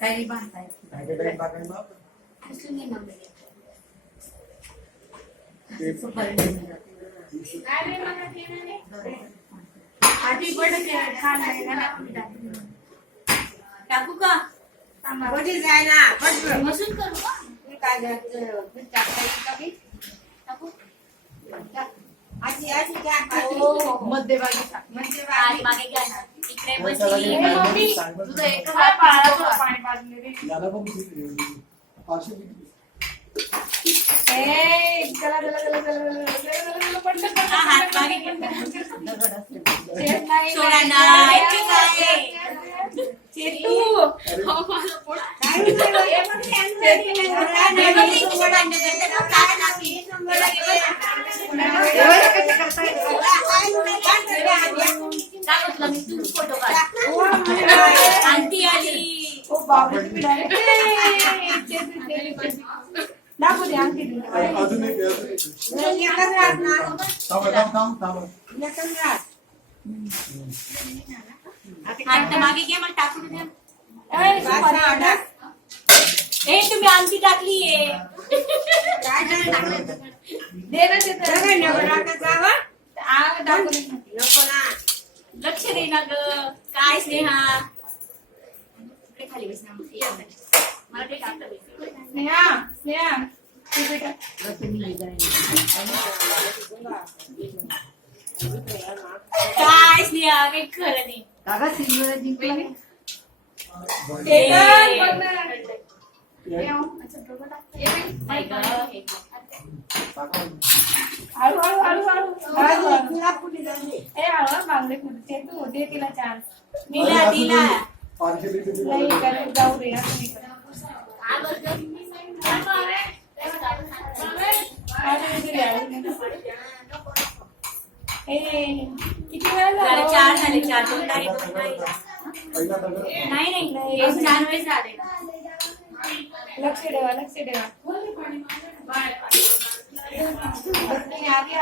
काही बांधताय टाकू का बडी जाय ना मसून करू का काय टाकू आजी आजी क्या मध्यभागी आज मागे घ्या ना इकडे बसली तुझं एक हात पाणी पाजून दे हात मागे घ्या सोडा ना इथे काय चेतू हो माझं पोट काय फोटो काढ आंटी आली दाखवू दे आणखी अजून एक हात मागे घ्या मग टाकून द्या ए तुम्ही आमची टाकलीये लक्ष दे ना ग काय स्नेहा इकडे खाली बस ना मला ते टाकलं स्नेहा स्नेहा तू बेटा काय स्नेहा काही खरं नाही काका सिल्वर जिंकला बांगडे खुर्चे तू दे तिला चान्स दिला दिला नाही करत जाऊ दे किती वेळ झाला 4 झाले 4 2 नाही नाही 4 वेळेस झाले लक्ष ठेवा लक्ष ठेवा आगे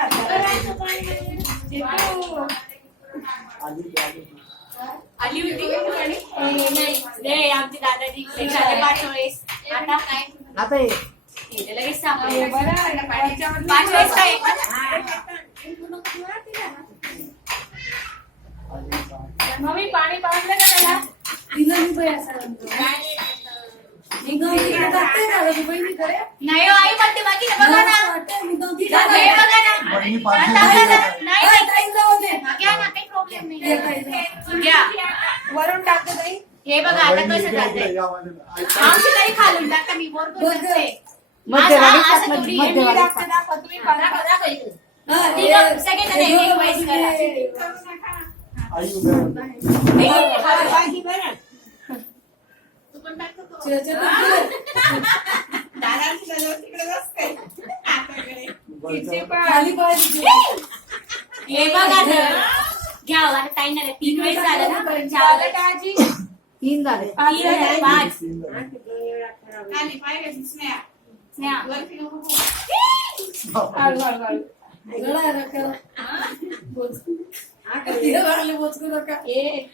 आली होती नाही आमची दादाजी झाले 5 वेळेस आता काय आता लगेच सापडले 5 5 वेळेस काय मम्मी पाणी पाजलं का त्याला नाही हो, आई म्हणते बाकी बघा ना हे बघा ना नाही घ्या ना काही प्रॉब्लेम नाही घ्या वरून टाकतो ताई हे बघा आता कसं जाते आमची तरी खालून टाका मी वर करते तुम्ही पाणी सगळेजण एक वाईस करा तू पण टाकतो खाली पाहिजे हे बघा घ्या आता काही नाही 3 वेळेस झालं ना 4 काळजी 3 झाले 5 हळू हळू हळू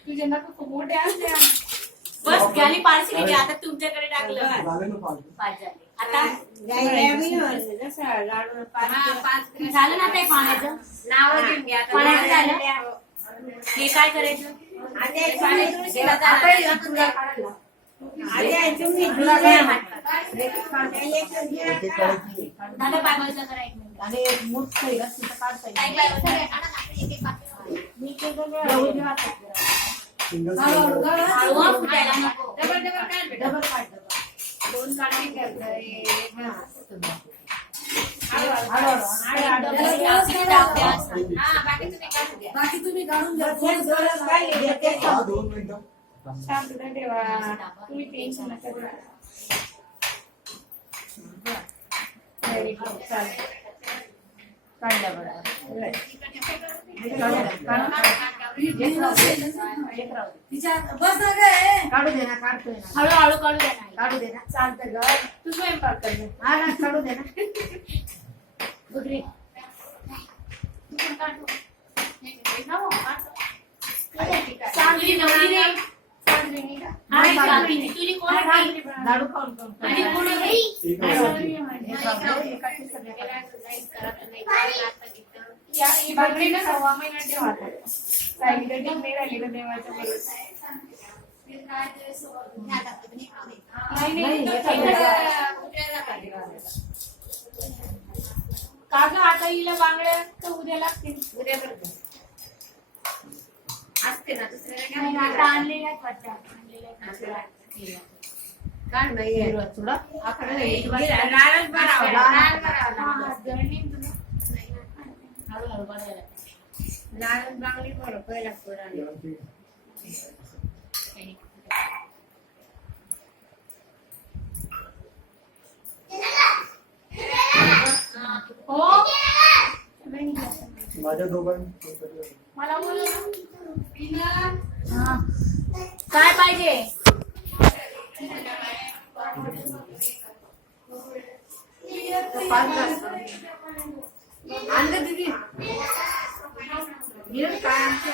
तुझे नको खूप मोठे असते बस गाली पारशी दिली आता तुमच्याकडे टाकलं 5 झाले आता झालं ना ते पाण्याचं नाव घेऊन घ्या पाण्याचं झालं हे काय करायचं दादा पायमलचं करा 1 मिनिट आणि मूठ खाली असते तर काढता फुटायला नको डबल काढ 2 काढून बाकी तुम्ही काढून द्या शांत ठेवा तुम्ही टेन्शन नका घेऊ. काढल्या बरोबर काढू दे ना काढतोय ना हळूहळू काढू द्या ना काढू दे ना चालतं ग तू स्वयंपाक कर ना. हा ना काढू दे ना बुगरी तू पण काढ चांगली नवरी रे बहिणी का? हाय का? तुझी कोण आहे? लाडू खाऊन खाऊन. आणि कोण आहे? ही भाकरी ना 6 महिन्यात ठेवा. सायलीला ठीक नाही राहिली का देवाच्या बरोबर. का ग आता हिला बांगड्या तर उद्या लागतील. उद्या करतो. असते ना दुसऱ्याला नाही, काय आता आणलेल्या आहेत वाटतं. आणलेल्या आहेत. काढ नाही तुला आकडे नाही. लालच भरावा. लाल भरावा. हा, जळणी तुला. हळूहळू बघायला. लालच बांगडी भरो पहिला पुराण. हो माझ्या दोघांनी मला बोल हा. काय पाहिजे? आणलं दीदी. काय आमचं?